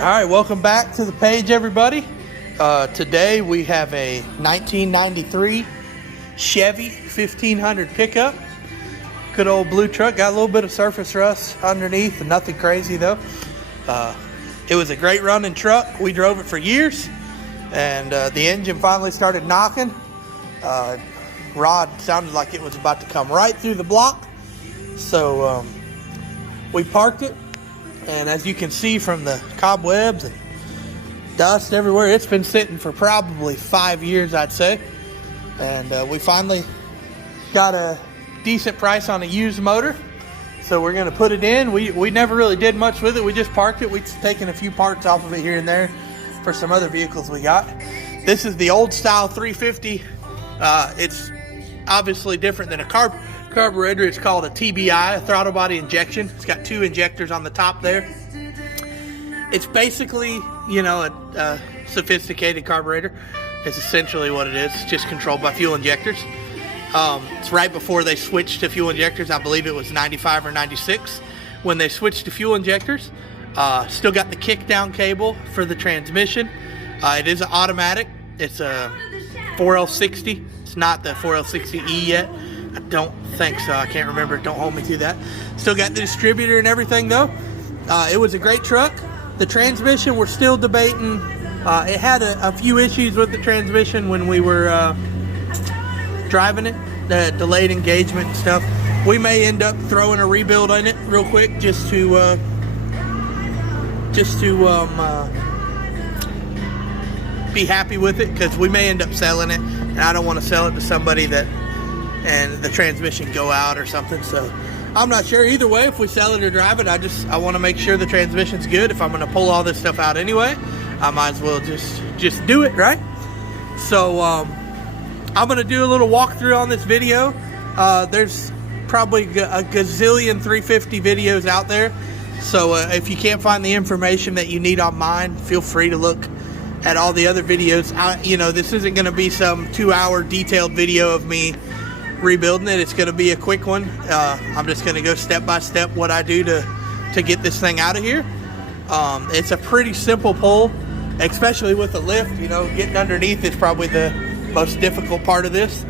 All right, welcome back to the page, everybody. Today we have a 1993 Chevy 1500 pickup. Good old blue truck. Got a little bit of surface rust underneath, and nothing crazy though. It was a great running truck. We drove it for years, and the engine finally started knocking. Rod sounded like it was about to come right through the block, so we parked it. And as you can see from the cobwebs and dust everywhere, it's been sitting for probably 5 years, I'd say. And we finally got a decent price on a used motor, so we're going to put it in. We never really did much with it. We just parked it. We've taken a few parts off of it here and there for some other vehicles we got. This is the old style 350. It's obviously different than a carburetor. It's called a TBI, a throttle body injection. It's got 2 injectors on the top there. It's basically, you know, a sophisticated carburetor. It's essentially what it is. It's just controlled by fuel injectors. It's right before they switched to fuel injectors. I believe it was 95 or 96 when they switched to fuel injectors. Still got the kick down cable for the transmission. It is an automatic. It's a 4L60. It's not the 4L60E yet. I don't think so. I can't remember. Don't hold me to that. Still got the distributor and everything though. It was a great truck. The transmission, we're still debating. It had a few issues with the transmission when we were driving it. The delayed engagement and stuff. We may end up throwing a rebuild on it real quick just to be happy with it, because we may end up selling it, and I don't want to sell it to somebody that and the transmission go out or something. So I'm not sure. Either way, if we sell it or drive it, I want to make sure the transmission's good. If I'm going to pull all this stuff out anyway, I might as well just do it, right? So I'm going to do a little walkthrough on this video. There's probably a gazillion 350 videos out there, so if you can't find the information that you need on mine, feel free to look at all the other videos. You know, this isn't going to be some 2-hour detailed video of me rebuilding it. It's going to be a quick one. I'm just going to go step by step what I do to get this thing out of here. It's a pretty simple pull, especially with the lift. You know, getting underneath is probably the most difficult part of this.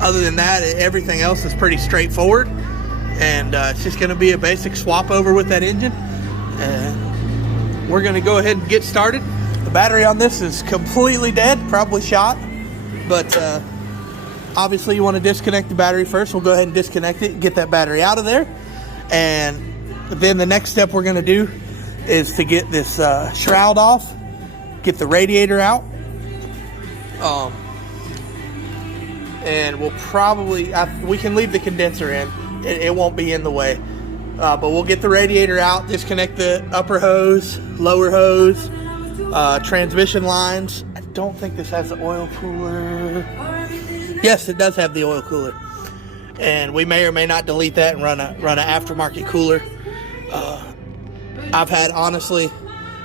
Other than that, everything else is pretty straightforward, and it's just going to be a basic swap over with that engine. We're going to go ahead and get started. The battery on this is completely dead, probably shot. But obviously you want to disconnect the battery first. We'll go ahead and disconnect it, get that battery out of there. And then the next step we're going to do is to get this shroud off, get the radiator out. And we'll probably, we can leave the condenser in. It won't be in the way. But we'll get the radiator out, disconnect the upper hose, lower hose, transmission lines. I don't think this has the oil cooler. Yes, it does have the oil cooler, and we may or may not delete that and run an aftermarket cooler. I've had, honestly,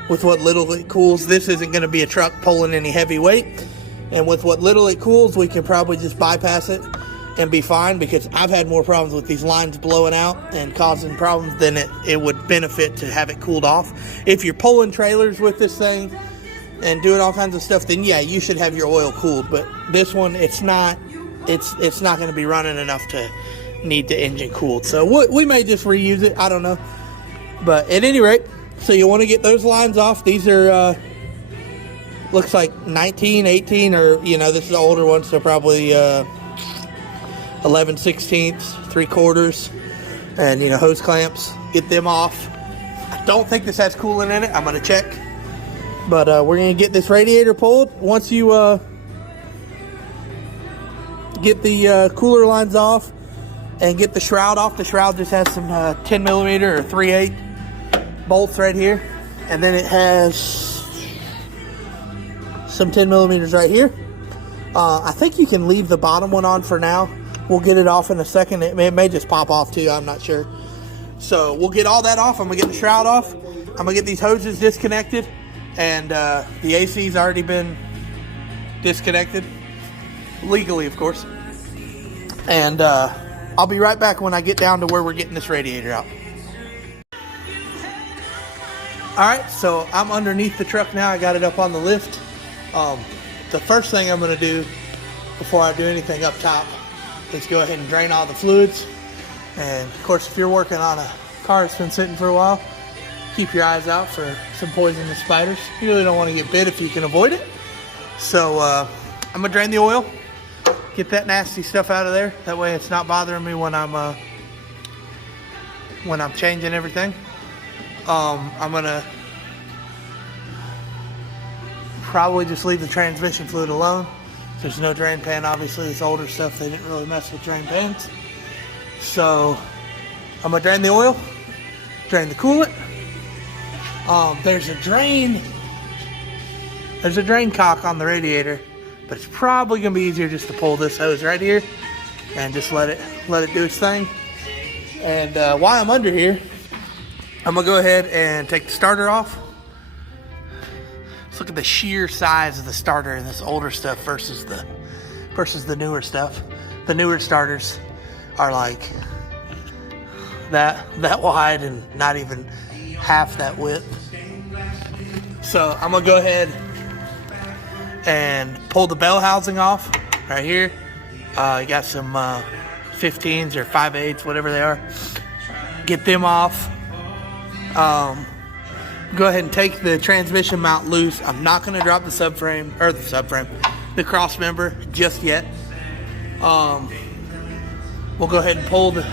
with what little it cools, this isn't going to be a truck pulling any heavy weight, and with what little it cools, we can probably just bypass it and be fine, because I've had more problems with these lines blowing out and causing problems than it would benefit to have it cooled off. If you're pulling trailers with this thing and doing all kinds of stuff, then yeah, you should have your oil cooled. But this one, it's not going to be running enough to need the engine cooled. So we may just reuse it. I don't know. But at any rate, so you want to get those lines off. These are looks like 19, 18, or you know, this is the older one, so probably 11/16, 3/4, and you know, hose clamps. Get them off. I don't think this has coolant in it. I'm going to check. But we're going to get this radiator pulled. Once you get the cooler lines off and get the shroud off, the shroud just has some 10 millimeter or 3/8 bolts right here. And then it has some 10 millimeters right here. I think you can leave the bottom one on for now. We'll get it off in a second. It may just pop off too. I'm not sure. So we'll get all that off. I'm going to get the shroud off. I'm going to get these hoses disconnected. And the AC's already been disconnected. Legally, of course. And I'll be right back when I get down to where we're getting this radiator out. Alright, so I'm underneath the truck now. I got it up on the lift. The first thing I'm going to do before I do anything up top is go ahead and drain all the fluids. And of course, if you're working on a car that's been sitting for a while, keep your eyes out for some poisonous spiders. You really don't want to get bit if you can avoid it. So I'm going to drain the oil, get that nasty stuff out of there. That way it's not bothering me when I'm changing everything. I'm going to probably just leave the transmission fluid alone. There's no drain pan, obviously. It's older stuff. They didn't really mess with drain pans. So I'm going to drain the oil, drain the coolant. There's a drain cock on the radiator, but it's probably going to be easier just to pull this hose right here and just let it do its thing. And while I'm under here, I'm going to go ahead and take the starter off. Let's look at the sheer size of the starter in this older stuff versus the newer stuff. The newer starters are like that wide and not even half that width. So I'm going to go ahead and pull the bell housing off right here. You got some 15s or 5/8, whatever they are. Get them off. Go ahead and take the transmission mount loose. I'm not going to drop the cross member just yet. We'll go ahead and pull the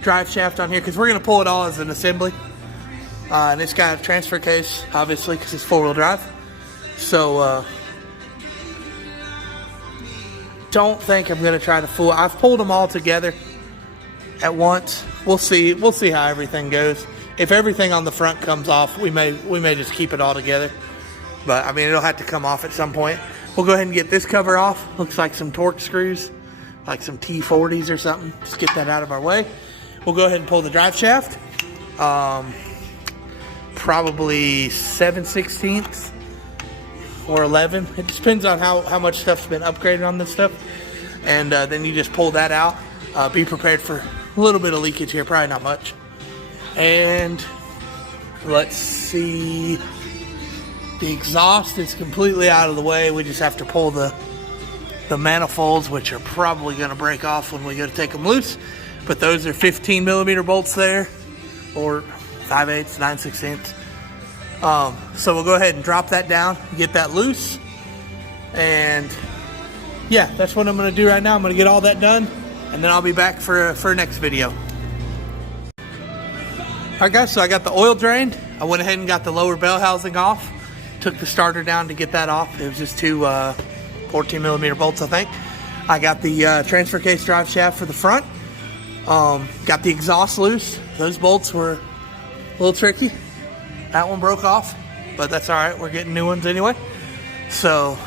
drive shaft on here because we're going to pull it all as an assembly. And it's got a transfer case, obviously, because it's 4-wheel drive. So don't think I'm going to try to fool. I've pulled them all together at once. We'll see how everything goes. If everything on the front comes off, we may just keep it all together. But I mean, it'll have to come off at some point. We'll go ahead and get this cover off. Looks like some torque screws, like some T40s or something. Just get that out of our way. We'll go ahead and pull the drive shaft. Probably 7/16 or 11. It depends on how much stuff's been upgraded on this stuff. And then you just pull that out. Be prepared for a little bit of leakage here, probably not much. And let's see, the exhaust is completely out of the way. We just have to pull the manifolds, which are probably going to break off when we go to take them loose. But those are 15mm bolts there, or 5/8, 9/16. So we'll go ahead and drop that down, get that loose. And yeah, that's what I'm going to do right now. I'm going to get all that done, and then I'll be back for next video. Alright guys, so I got the oil drained. I went ahead and got the lower bell housing off. Took the starter down to get that off. It was just two 14mm bolts, I think. I got the transfer case drive shaft for the front. Got the exhaust loose. Those bolts were a little tricky. That one broke off, but that's alright. We're getting new ones anyway. So,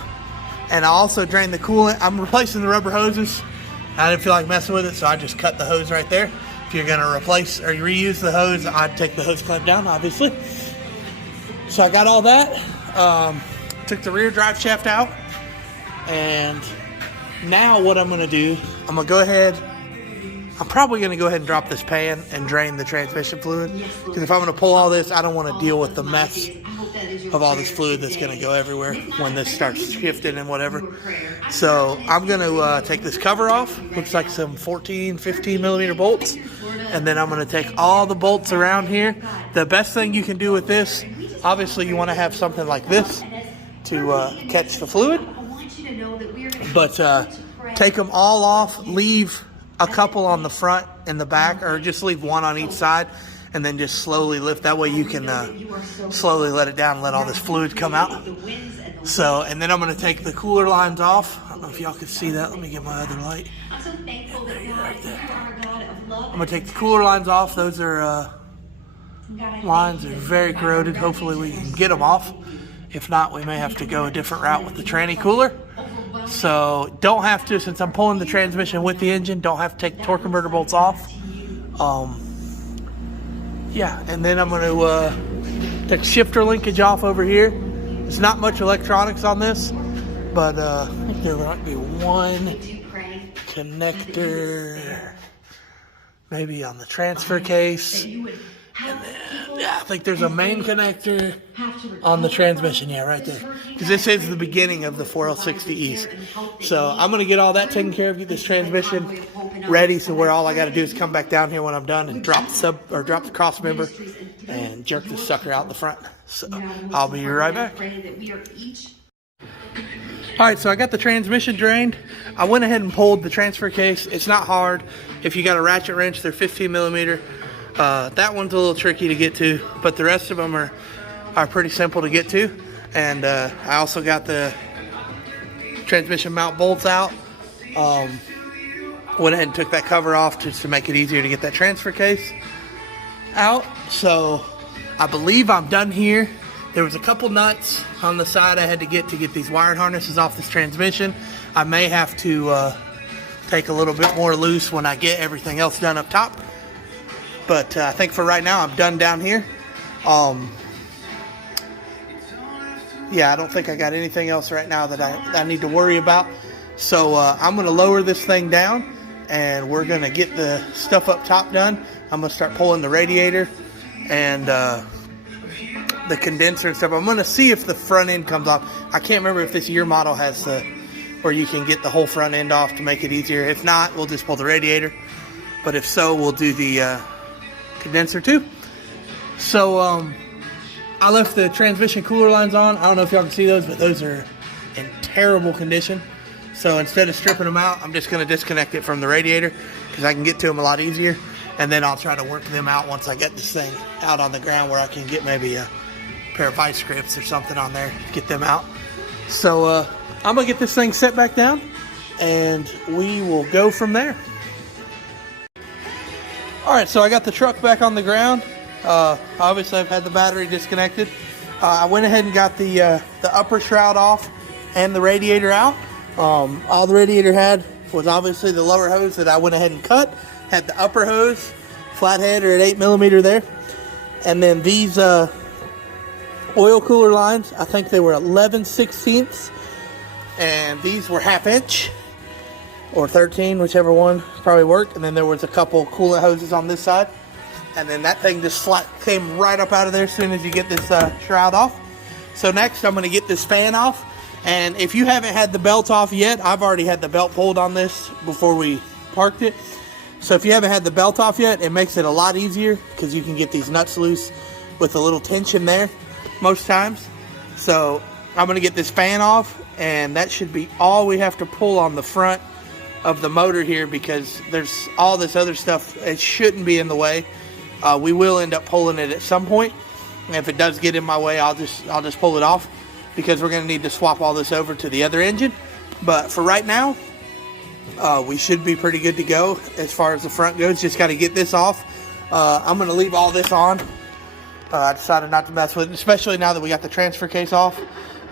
and I also drained the coolant. I'm replacing the rubber hoses. I didn't feel like messing with it, so I just cut the hose right there. If you're going to replace or reuse the hose, I'd take the hose clamp down, obviously. So I got all that. Took the rear drive shaft out. And now what I'm going to do, I'm going to go ahead. I'm probably going to go ahead and drop this pan and drain the transmission fluid. Because if I'm going to pull all this, I don't want to deal with the mess of all this fluid that's going to go everywhere when this starts shifting and whatever. So I'm going to take this cover off. Looks like some 15mm bolts. And then I'm going to take all the bolts around here. The best thing you can do with this, obviously you want to have something like this to catch the fluid. But take them all off, leave a couple on the front and the back, or just leave one on each side, and then just slowly lift. That way you can slowly let it down and let all this fluid come out. So, and then I'm going to take the cooler lines off. I don't know if y'all can see that. Let me get my other light. Right there. I'm going to take the cooler lines off. Those are lines are very corroded. Hopefully we can get them off. If not, we may have to go a different route with the tranny cooler. So don't have to, since I'm pulling the transmission with the engine, don't have to take the torque converter bolts off. Yeah, and then I'm going to take shifter linkage off over here. There's not much electronics on this, but I think there might be one connector maybe on the transfer case, and then Yeah, I think there's a main connector on the transmission, yeah, right there. Because this is the beginning of the 4L60Es. So I'm going to get all that taken care of, get this transmission ready, so where all I got to do is come back down here when I'm done and drop the cross member and jerk this sucker out the front. So I'll be right back. Alright, so I got the transmission drained. I went ahead and pulled the transfer case. It's not hard. If you got a ratchet wrench, they're 15 millimeter. That one's a little tricky to get to, but the rest of them are pretty simple to get to. And I also got the transmission mount bolts out. Went ahead and took that cover off just to make it easier to get that transfer case out. So I believe I'm done here. There was a couple nuts on the side I had to get these wiring harnesses off this transmission. I may have to take a little bit more loose when I get everything else done up top. But I think for right now I'm done down here. Yeah, I don't think I got anything else right now that I need to worry about. So I'm going to lower this thing down and we're going to get the stuff up top done. I'm going to start pulling the radiator and the condenser and stuff. I'm going to see if the front end comes off. I can't remember if this year model has where you can get the whole front end off to make it easier. If not, we'll just pull the radiator. But if so, we'll do the condenser too. So I left the transmission cooler lines on. I don't know if y'all can see those, but those are in terrible condition. So instead of stripping them out, I'm just going to disconnect it from the radiator because I can get to them a lot easier. And then I'll try to work them out once I get this thing out on the ground where I can get maybe a pair of vice grips or something on there to get them out. So I'm going to get this thing set back down and we will go from there. Alright, so I got the truck back on the ground. Obviously I've had the battery disconnected. I went ahead and got the upper shroud off and the radiator out. All the radiator had was obviously the lower hose that I went ahead and cut. Had the upper hose, flathead or at 8 millimeter there. And then these oil cooler lines, I think they were 11/16. And these were 1/2 inch or 13, whichever one probably worked. And then there was a couple coolant hoses on this side. And then that thing just came right up out of there as soon as you get this shroud off. So next I'm going to get this fan off. And if you haven't had the belt off yet, I've already had the belt pulled on this before we parked it. So if you haven't had the belt off yet, it makes it a lot easier because you can get these nuts loose with a little tension there most times. So I'm going to get this fan off, and that should be all we have to pull on the front of the motor here because there's all this other stuff. It shouldn't be in the way. We will end up pulling it at some point. And if it does get in my way, I'll just pull it off because we're going to need to swap all this over to the other engine. But for right now, we should be pretty good to go as far as the front goes. Just got to get this off. I'm going to leave all this on. I decided not to mess with it, especially now that we got the transfer case off.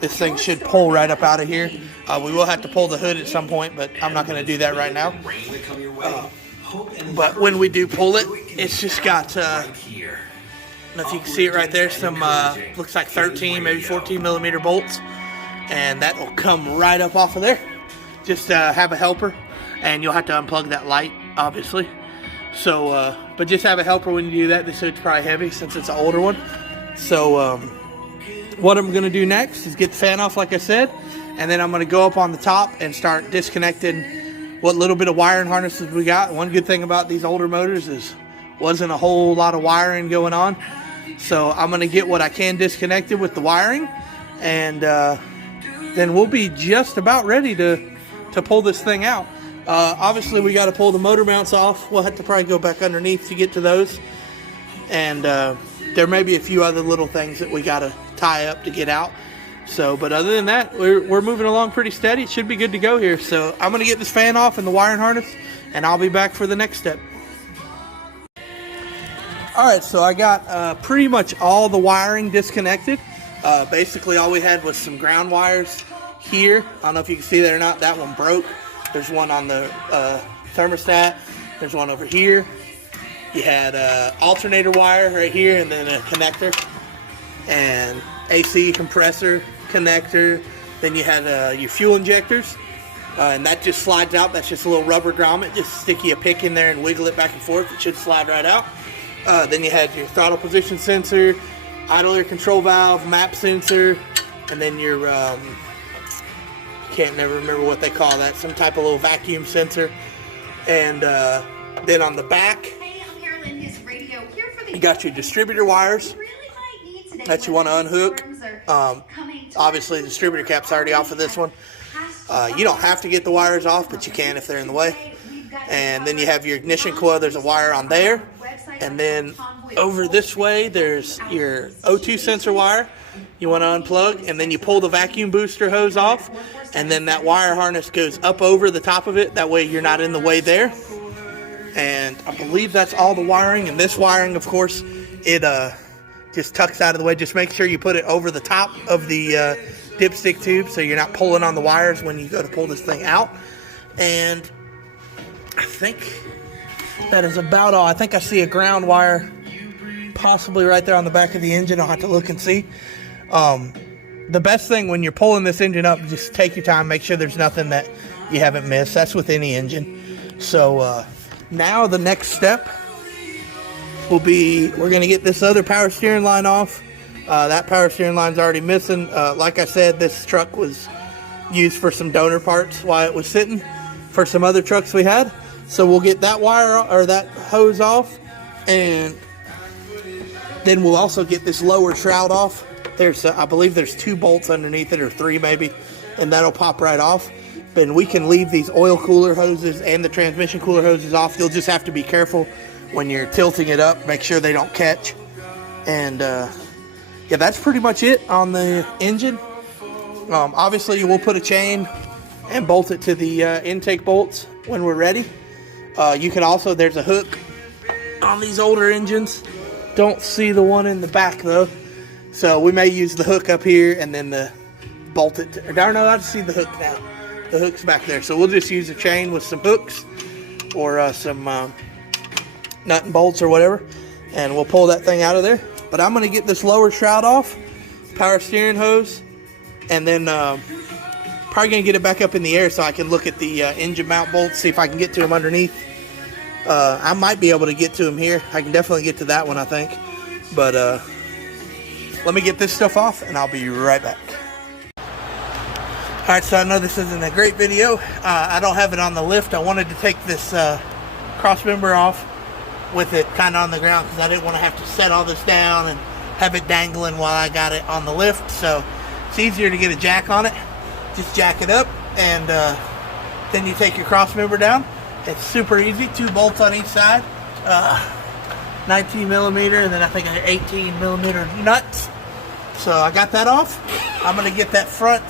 This thing should pull right up out of here. We will have to pull the hood at some point, but I'm not going to do that right now. But when we do pull it, it's just got, I don't know if you can see it right there, some, looks like 13, maybe 14 millimeter bolts. And that will come right up off of there. Just have a helper, and you'll have to unplug that light, obviously. So, but just have a helper when you do that. This hood's probably heavy since it's an older one. So, what I'm going to do next is get the fan off, like I said, and then I'm going to go up on the top and start disconnecting what little bit of wiring harnesses we got. One good thing about these older motors is wasn't a whole lot of wiring going on. So I'm going to get what I can disconnected with the wiring, and then we'll be just about ready to pull this thing out. Obviously we got to pull the motor mounts off. We'll have to probably go back underneath to get to those, and there may be a few other little things that we got to tie up to get out. So, but other than that, we're moving along pretty steady. It should be good to go here. So I'm going to get this fan off and the wiring harness, and I'll be back for the next step. Alright, so I got pretty much all the wiring disconnected. Basically all we had was some ground wires here. I don't know if you can see that or not. That one broke. There's one on the thermostat. There's one over here. You had alternator wire right here, and then a connector, and AC compressor connector. Then you had your fuel injectors, and that just slides out. That's just a little rubber grommet. Just stick you a pick in there and wiggle it back and forth. It should slide right out. Then you had your throttle position sensor, idle air control valve, map sensor, and then your, can't never remember what they call that, some type of little vacuum sensor. And then on the back, you got your distributor wires that you want to unhook. Obviously, the distributor cap's already off of this one. You don't have to get the wires off, but you can if they're in the way. And then you have your ignition coil. There's a wire on there. And then over this way, there's your O2 sensor wire you want to unplug. And then you pull the vacuum booster hose off. And then that wire harness goes up over the top of it. That way you're not in the way there. And I believe that's all the wiring. And this wiring, of course, it just tucks out of the way. Just make sure you put it over the top of the dipstick tube so you're not pulling on the wires when you go to pull this thing out. And I think that is about all. I think I see a ground wire possibly right there on the back of the engine. I'll have to look and see. The best thing when you're pulling this engine up, just take your time, make sure there's nothing that you haven't missed. That's with any engine. So now the next step will be, we're going to get this other power steering line off. That power steering line's already missing. Like I said, this truck was used for some donor parts while it was sitting for some other trucks we had. So we'll get that wire or that hose off, and then we'll also get this lower shroud off. There's, I believe there's 2 bolts underneath it, or 3 maybe, and that'll pop right off. Then we can leave these oil cooler hoses and the transmission cooler hoses off. You'll just have to be careful when you're tilting it up, make sure they don't catch. And yeah, that's pretty much it on the engine. Obviously we'll put a chain and bolt it to the intake bolts when we're ready. You can also, there's a hook on these older engines. Don't see the one in the back though. So we may use the hook up here and then the bolt it to, or no, I see the hook now. The hook's back there. So we'll just use a chain with some hooks or some nut and bolts or whatever, and we'll pull that thing out of there. But I'm going to get this lower shroud off, power steering hose, and then probably going to get it back up in the air so I can look at the engine mount bolts, see if I can get to them underneath. I might be able to get to them here. I can definitely get to that one, I think. But let me get this stuff off and I'll be right back. Alright, so I know this isn't a great video. I don't have it on the lift. I wanted to take this cross member off with it kind of on the ground because I didn't want to have to set all this down and have it dangling while I got it on the lift. So it's easier to get a jack on it. Just jack it up, and then you take your cross member down. It's super easy. 2 bolts on each side, 19 millimeter, and then I think an 18 millimeter nuts. So I got that off. I'm gonna get that front,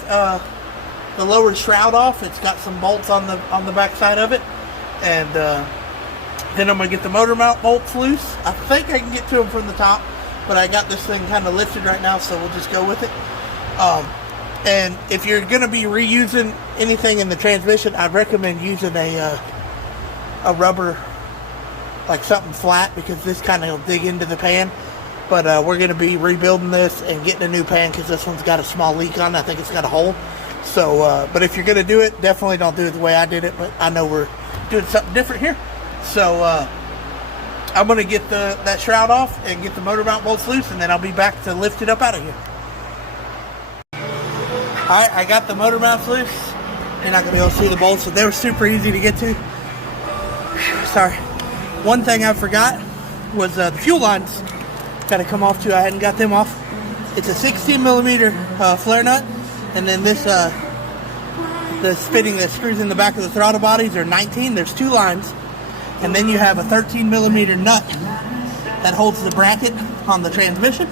the lower shroud off. It's got some bolts on the back side of it, and then I'm gonna get the motor mount bolts loose. I think I can get to them from the top, but I got this thing kind of lifted right now, so we'll just go with it. And if you're going to be reusing anything in the transmission, I'd recommend using a rubber, like something flat, because this kind of will dig into the pan. But we're going to be rebuilding this and getting a new pan because this one's got a small leak on it. I think it's got a hole. So, but if you're going to do it, definitely don't do it the way I did it. But I know we're doing something different here. So I'm going to get that shroud off and get the motor mount bolts loose, and then I'll be back to lift it up out of here. Alright, I got the motor mounts loose. You're not going to be able to see the bolts, so they were super easy to get to. Sorry. One thing I forgot was the fuel lines got to come off too. I hadn't got them off. It's a 16 millimeter flare nut, and then this the fitting that screws in the back of the throttle bodies are 19. There's 2 lines, and then you have a 13 millimeter nut that holds the bracket on the transmission.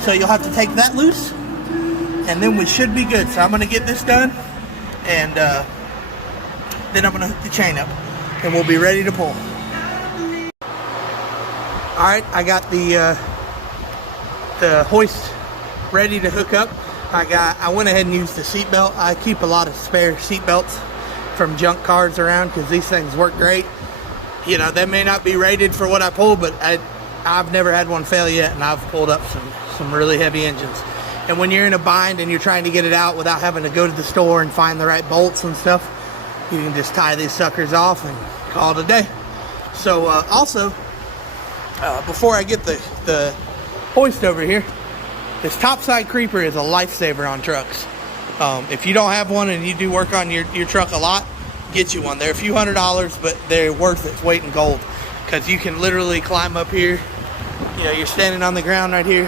So you'll have to take that loose, and then we should be good. So I'm going to get this done, and then I'm going to hook the chain up, and we'll be ready to pull. Alright, I got the hoist ready to hook up. I went ahead and used the seat belt. I keep a lot of spare seat belts from junk cars around because these things work great. You know, they may not be rated for what I pull, but I've never had one fail yet, and I've pulled up some really heavy engines. And when you're in a bind and you're trying to get it out without having to go to the store and find the right bolts and stuff, you can just tie these suckers off and call it a day. So also, before I get the hoist over here, this topside creeper is a lifesaver on trucks. If you don't have one and you do work on your truck a lot, get you one. They're a few $100s, but they're worth its weight in gold, because you can literally climb up here. You know, you're standing on the ground right here,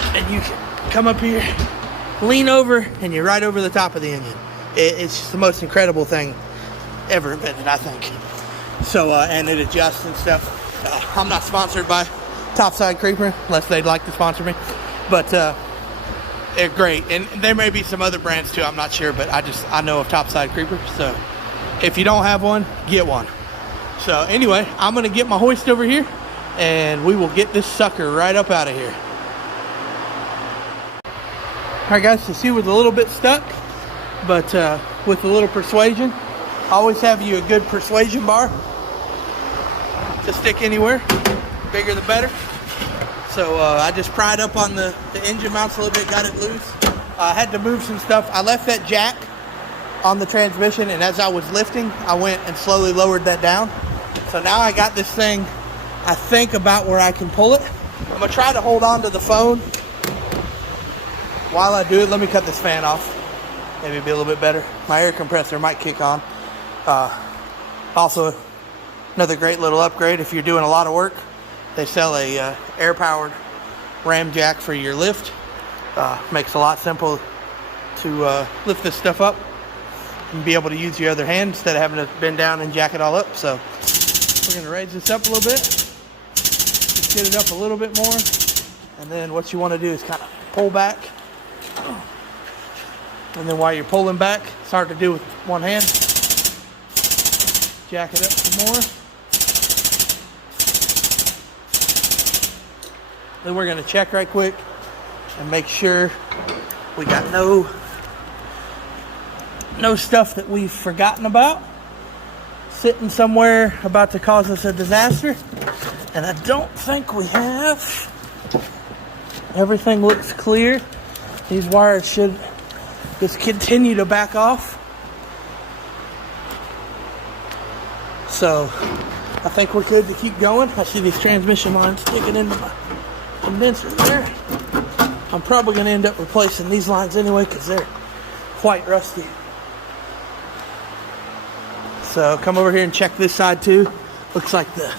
and you can come up here, lean over, and you're right over the top of the engine. It's just the most incredible thing ever invented, I think. So, and it adjusts and stuff. I'm not sponsored by Topside Creeper, unless they'd like to sponsor me. But they're great. And there may be some other brands too, I'm not sure. But I know of Topside Creeper. So if you don't have one, get one. So anyway, I'm going to get my hoist over here, and we will get this sucker right up out of here. Alright guys, so see, we're a little bit stuck, but with a little persuasion, always have you a good persuasion bar to stick anywhere. Bigger the better. So I just pried up on the engine mounts a little bit, got it loose. I had to move some stuff. I left that jack on the transmission, and as I was lifting, I went and slowly lowered that down. So now I got this thing, I think, about where I can pull it. I'm gonna try to hold on to the phone while I do it. Let me cut this fan off. Maybe it'll be a little bit better. My air compressor might kick on. Also, another great little upgrade if you're doing a lot of work. They sell a air-powered ram jack for your lift. Makes it a lot simple to lift this stuff up and be able to use your other hand instead of having to bend down and jack it all up. So we're going to raise this up a little bit. Just get it up a little bit more. And then what you want to do is kind of pull back. And then while you're pulling back, it's hard to do with one hand. Jack it up some more. Then we're going to check right quick and make sure we got no stuff that we've forgotten about sitting somewhere about to cause us a disaster. And I don't think we have. Everything looks clear. These wires should just continue to back off. So I think we're good to keep going. I see these transmission lines sticking into my condenser there. I'm probably going to end up replacing these lines anyway because they're quite rusty. So come over here and check this side too. Looks like the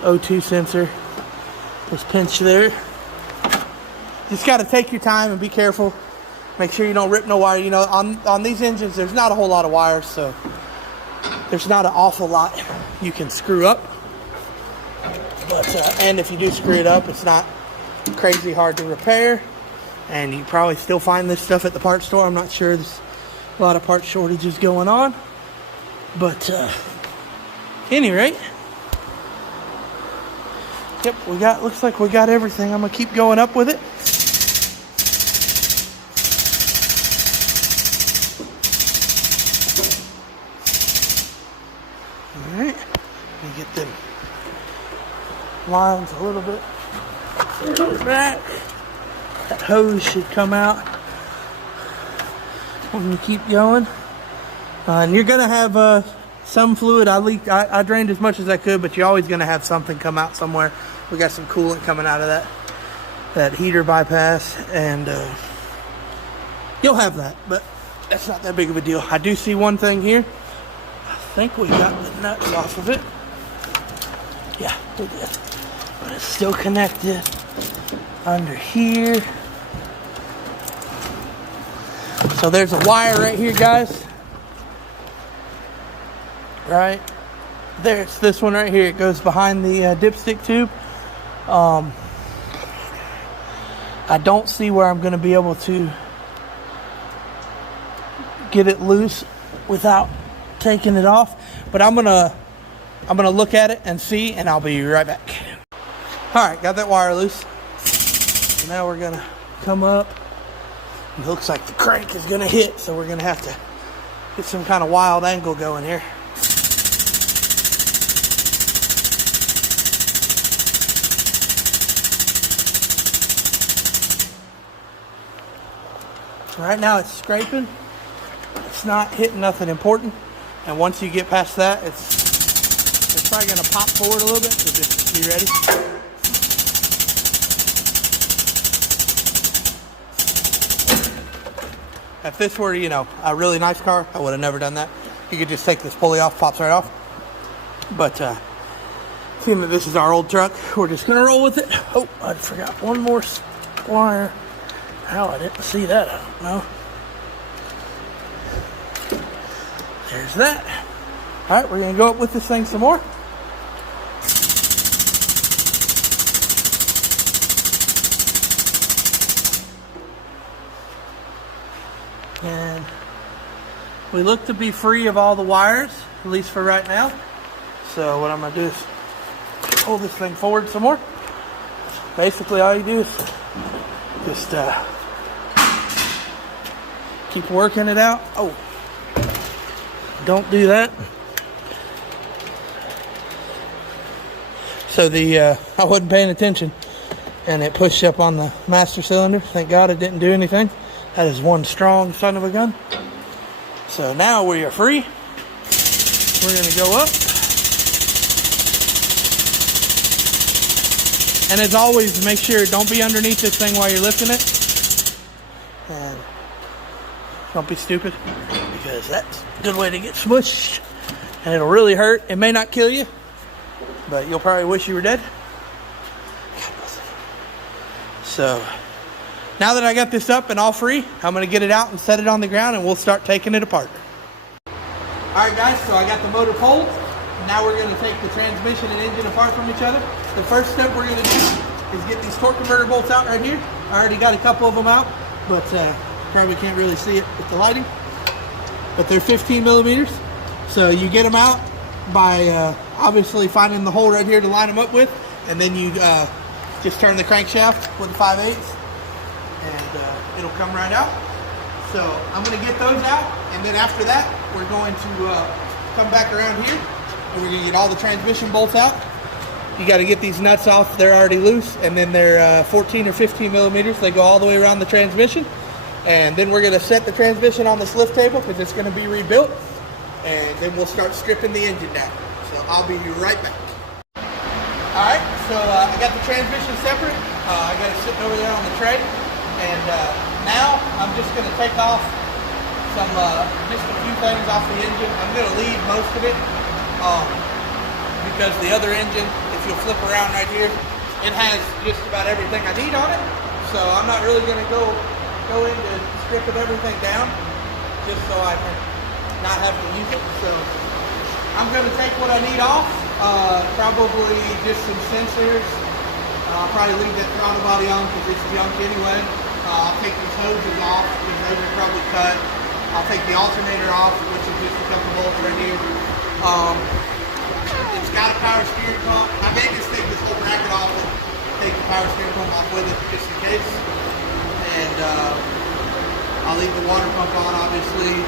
O2 sensor was pinched there. Just got to take your time and be careful. Make sure you don't rip no wire. You know, on these engines, there's not a whole lot of wires, so there's not an awful lot you can screw up. But and if you do screw it up, it's not crazy hard to repair. And you probably still find this stuff at the parts store. I'm not sure. There's a lot of part shortages going on. But any rate, yep, looks like we got everything. I'm gonna keep going up with it. All right, let me get them lines a little bit back. That hose should come out when you keep going. And you're gonna have some fluid. I drained as much as I could, but you're always gonna have something come out somewhere. We got some coolant coming out of that heater bypass, and you'll have that, but that's not that big of a deal. I do see one thing here. I think we got the nuts off of it. Yeah, we did. But it's still connected under here. So there's a wire right here, guys. Right there's this one right here. It goes behind the dipstick tube. I don't see where I'm going to be able to get it loose without taking it off, but I'm gonna look at it and see, and I'll be right back. All right, got that wire loose. Now we're gonna come up. It looks like the crank is gonna hit, so we're gonna have to get some kind of wild angle going here. So right now it's scraping. It's not hitting nothing important, and once you get past that, it's It's probably going to pop forward a little bit, so just be ready. If this were, you know, a really nice car, I would have never done that. You could just take this pulley off, pops right off. But seeing that this is our old truck, we're just going to roll with it. Oh, I forgot one more wire. How I didn't see that, I don't know. There's that. All right, we're going to go up with this thing some more. And we look to be free of all the wires, at least for right now. So what I'm going to do is pull this thing forward some more. Basically all you do is just keep working it out. Oh, don't do that. So I wasn't paying attention and it pushed up on the master cylinder. Thank God it didn't do anything. That is one strong son of a gun. So now we are free. We're going to go up. And as always, make sure don't be underneath this thing while you're lifting it. And don't be stupid, because that's a good way to get smushed. And it'll really hurt. It may not kill you, but you'll probably wish you were dead. So now that I got this up and all free, I'm going to get it out and set it on the ground and we'll start taking it apart. Alright guys, so I got the motor pulled. Now we're going to take the transmission and engine apart from each other. The first step we're going to do is get these torque converter bolts out right here. I already got a couple of them out, but probably can't really see it with the lighting. But they're 15 millimeters. So you get them out by obviously finding the hole right here to line them up with. And then you just turn the crankshaft with a 5/8 and it'll come right out. So I'm going to get those out, and then after that we're going to come back around here and we're going to get all the transmission bolts out. You got to get these nuts off, they're already loose, and then they're 14 or 15 millimeters. They go all the way around the transmission, and then we're going to set the transmission on this lift table because it's going to be rebuilt, and then we'll start stripping the engine down. So I'll be right back. Alright, so I got the transmission separate. I got it sitting over there on the tray. And now I'm just going to take off just a few things off the engine. I'm going to leave most of it because the other engine, if you'll flip around right here, it has just about everything I need on it. So I'm not really going to go into stripping everything down just so I can not have to use it. So I'm going to take what I need off, probably just some sensors. I'll probably leave that throttle body on because it's junk anyway. I'll take these hoses off because those are probably cut. I'll take the alternator off, which is just a couple bolts right here. It's got a power steering pump. I may just take this whole bracket off and take the power steering pump off with it just in case. And I'll leave the water pump on, obviously.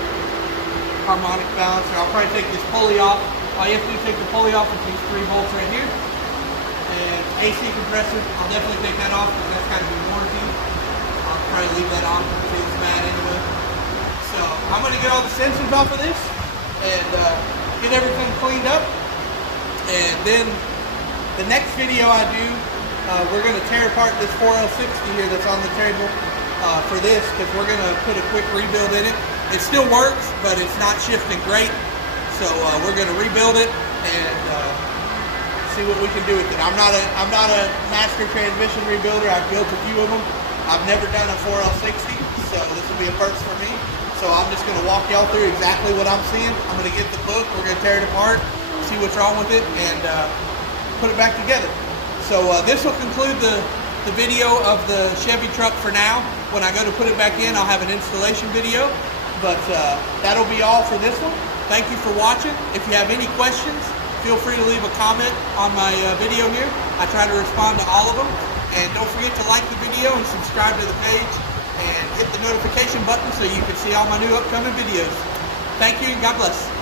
Harmonic balancer. I'll probably take this pulley off. All you have to do is take the pulley off with these 3 bolts right here. And AC compressor, I'll definitely take that off because that's got to be warranty. I'll probably leave that on because it's bad anyway. So I'm going to get all the sensors off of this and get everything cleaned up. And then the next video I do, we're going to tear apart this 4L60 here that's on the table for this because we're going to put a quick rebuild in it. It still works, but it's not shifting great. So we're going to rebuild it and see what we can do with it. I'm not a master transmission rebuilder. I've built a few of them. I've never done a 4L60, so this will be a first for me. So I'm just going to walk y'all through exactly what I'm seeing. I'm going to get the book. We're going to tear it apart, see what's wrong with it, and put it back together. So this will conclude the video of the Chevy truck for now. When I go to put it back in, I'll have an installation video. But that'll be all for this one. Thank you for watching. If you have any questions, feel free to leave a comment on my video here. I try to respond to all of them. And don't forget to like the video and subscribe to the page and hit the notification button so you can see all my new upcoming videos. Thank you and God bless.